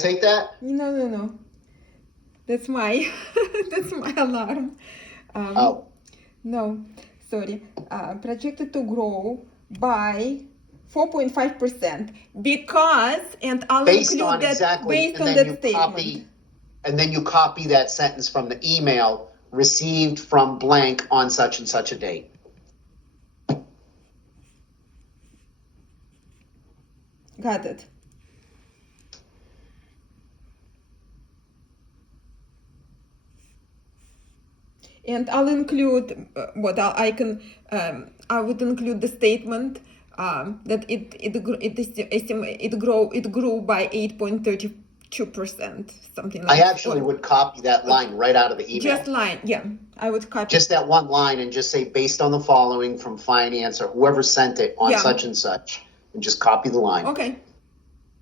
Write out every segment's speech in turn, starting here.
take that? No. That's my that's my alarm. Oh, No, sorry. Projected to grow by 4.5% because, and I'll based include on that exactly, based and on then that statement. you copy that sentence from the email received from blank on such and such a date. Got it. And I'll include I would include the statement that it grew by 8.32%, something like I that. actually would copy that line right out of the email. Just line, yeah. I would copy. Just that one line and just say based on the following from finance or whoever sent it on Yeah. such and such, and just copy the line. Okay.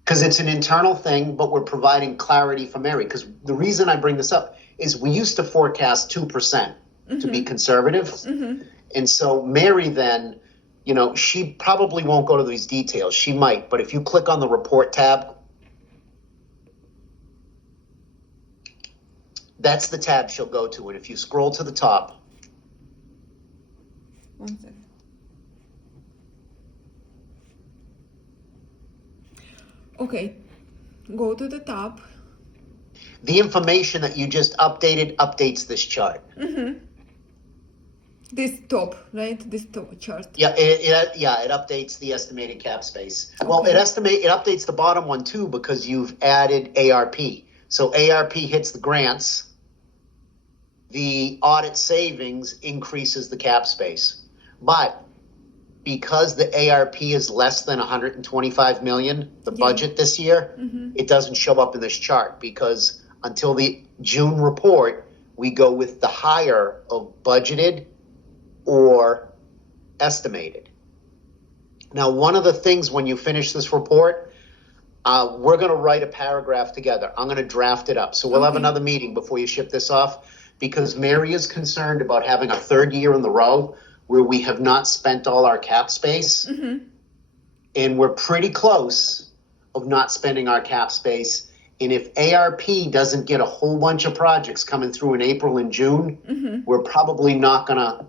Because it's an internal thing, but we're providing clarity for Mary. Because the reason I bring this up is we used to forecast 2% to be conservative. And so Mary then, she probably won't go to these details. She might, but if you click on the report tab, that's the tab she'll go to. And if you scroll to the top, 1 second. Okay, go to the top. the information that you just updated updates this chart. This top, right? This top chart. Yeah, it updates the estimated cap space. Well, Okay. it updates the bottom one too because you've added ARP. So ARP hits the grants. The audit savings increases the cap space. But because the ARP is less than 125 million, the budget this year, it doesn't show up in this chart because until the June report, we go with the higher of budgeted or estimated. Now, one of the things when you finish this report, we're going to write a paragraph together. I'm going to draft it up. So we'll have another meeting before you ship this off because Mary is concerned about having a third year in the row where we have not spent all our cap space. And we're pretty close of not spending our cap space. And if ARP doesn't get a whole bunch of projects coming through in April and June, we're probably not going to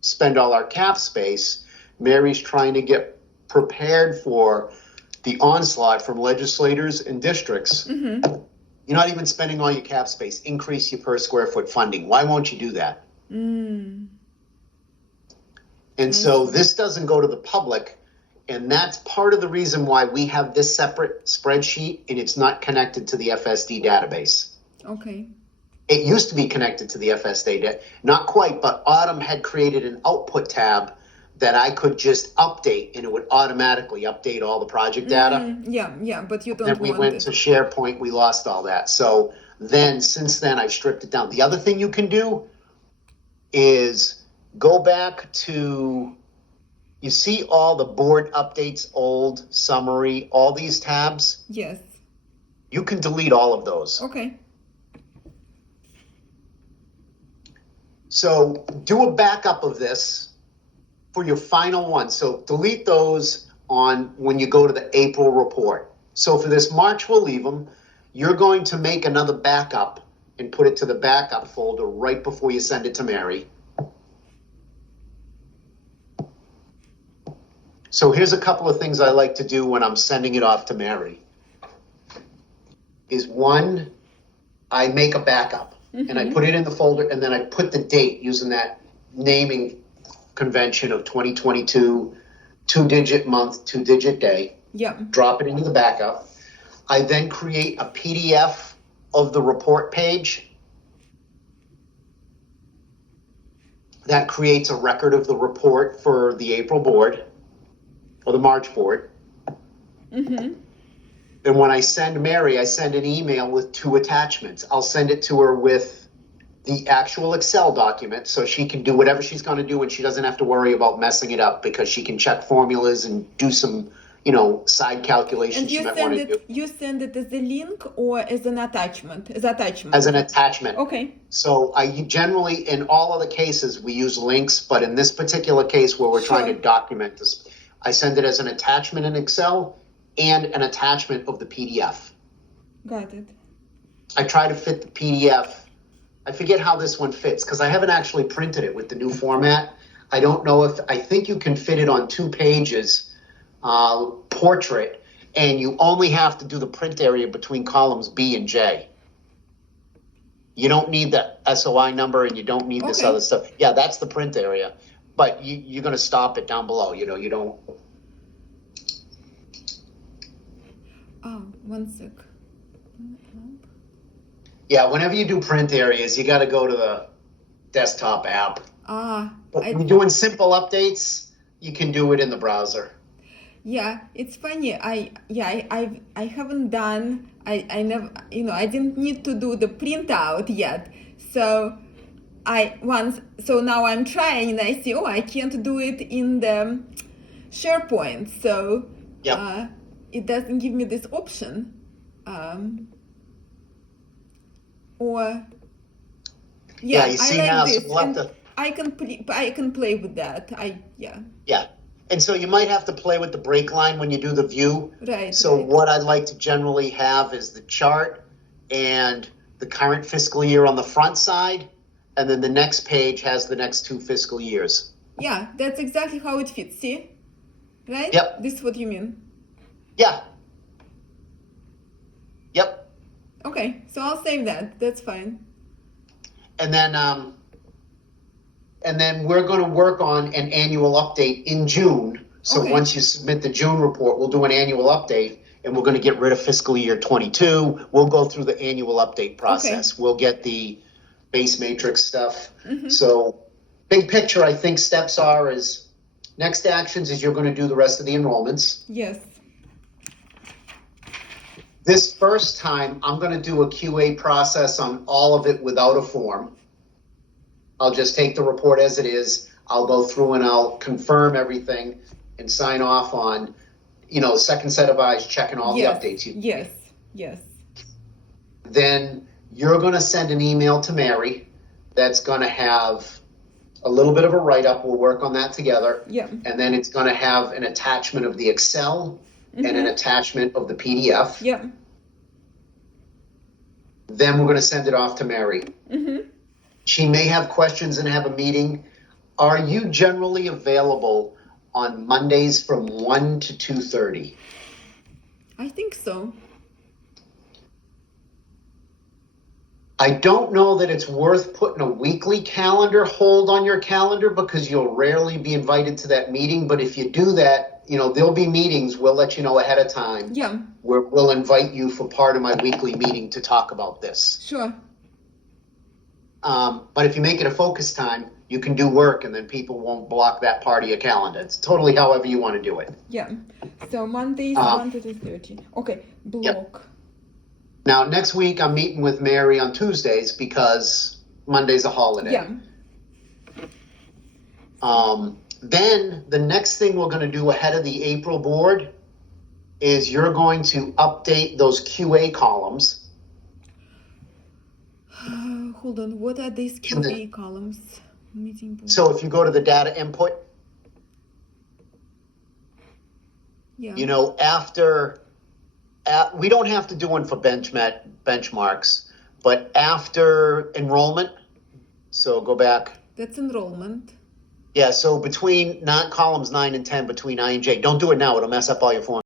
spend all our cap space. Mary's trying to get prepared for the onslaught from legislators and districts. You're not even spending all your cap space. Increase your per square foot funding. Why won't you do that? And so this doesn't go to the public. And that's part of the reason why we have this separate spreadsheet and it's not connected to the FSD database. Okay. It used to be connected to the FSD, not quite, but Autumn had created an output tab that I could just update and it would automatically update all the project data. Yeah, but you don't Then we want went it. to SharePoint, we lost all that. So then, since then, I've stripped it down. The other thing you can do is go back to, you see all the board updates, old, summary, all these tabs? Yes. You can delete all of those. Okay. So do a backup of this for your final one. So delete those on when you go to the April report. So for this March, we'll leave them. You're going to make another backup and put it to the backup folder right before you send it to Mary. So here's a couple of things I like to do when I'm sending it off to Mary. Is one, I make a backup and I put it in the folder and then I put the date using that naming convention of 2022, 2-digit month, 2-digit day. Yeah. Drop it into the backup. I then create a PDF of the report page. That creates a record of the report for the April board or the March board. And when I send Mary, I send an email with 2 attachments. I'll send it to her with the actual Excel document so she can do whatever she's going to do and she doesn't have to worry about messing it up because she can check formulas and do some, side calculations And she might want to do. you send it as a link or as an attachment? As attachment. As an attachment. Okay. So I generally, in all other cases, we use links, but in this particular case where we're trying to document this, I send it as an attachment in Excel and an attachment of the PDF. Got it. I try to fit the PDF. I forget how this one fits because I haven't actually printed it with the new format. I don't know if, I think you can fit it on 2 pages, portrait, and you only have to do the print area between columns B and J. You don't need the SOI number and you don't need this Okay. other stuff. Yeah, that's the print area, but you're going to stop it down below. You know, you don't. Oh, one sec. Yeah, whenever you do print areas, you got to go to the desktop app. But when you're doing simple updates, you can do it in the browser. Yeah, it's funny. I haven't done. I never. I didn't need to do the printout yet. So now I'm trying and I see. Oh, I can't do it in the SharePoint. So Yep. it doesn't give me this option. Yeah, you see I like now, so this, we'll have and to. I can play with that. Yeah. And so you might have to play with the break line when you do the view. Right. So right. what I'd like to generally have is the chart and the current fiscal year on the front side, and then the next page has the next 2 fiscal years. Yeah, that's exactly how it fits. See? Right? Yep. This is what you mean. Yeah. Yep. Okay, so I'll save that. That's fine. And then we're going to work on an annual update in June. So Okay. once you submit the June report, we'll do an annual update, and we're going to get rid of fiscal year 22. We'll go through the annual update process. We'll get the base matrix stuff. Mm-hmm. So big picture, I think steps are is next actions is you're going to do the rest of the enrollments. Yes. This first time, I'm going to do a QA process on all of it without a form. I'll just take the report as it is. I'll go through and I'll confirm everything and sign off on, second set of eyes, checking all Yes. the updates. Yes. Then you're going to send an email to Mary that's going to have a little bit of a write-up. We'll work on that together. Yeah. And then it's going to have an attachment of the Excel and an attachment of the PDF. Yeah. Then we're going to send it off to Mary. Mm-hmm. She may have questions and have a meeting. Are you generally available on Mondays from 1 to 2:30? I think so. I don't know that it's worth putting a weekly calendar hold on your calendar because you'll rarely be invited to that meeting. But if you do that, there'll be meetings. We'll let you know ahead of time. Yeah. We'll invite you for part of my weekly meeting to talk about this. Sure. But if you make it a focus time, you can do work and then people won't block that part of your calendar. It's totally however you want to do it. Yeah. So Mondays 1 to 2:30. Okay. Block. Now, next week, I'm meeting with Mary on Tuesdays because Monday's a holiday. Yeah. Then the next thing we're going to do ahead of the April board is you're going to update those QA columns. Hold on. What are these QA columns? Meeting board. So if you go to the data input, Yeah. we don't have to do one for benchmarks, but after enrollment, so go back. That's enrollment. Yeah, so between columns 9 and 10, between I and J, don't do it now, it'll mess up all your forms.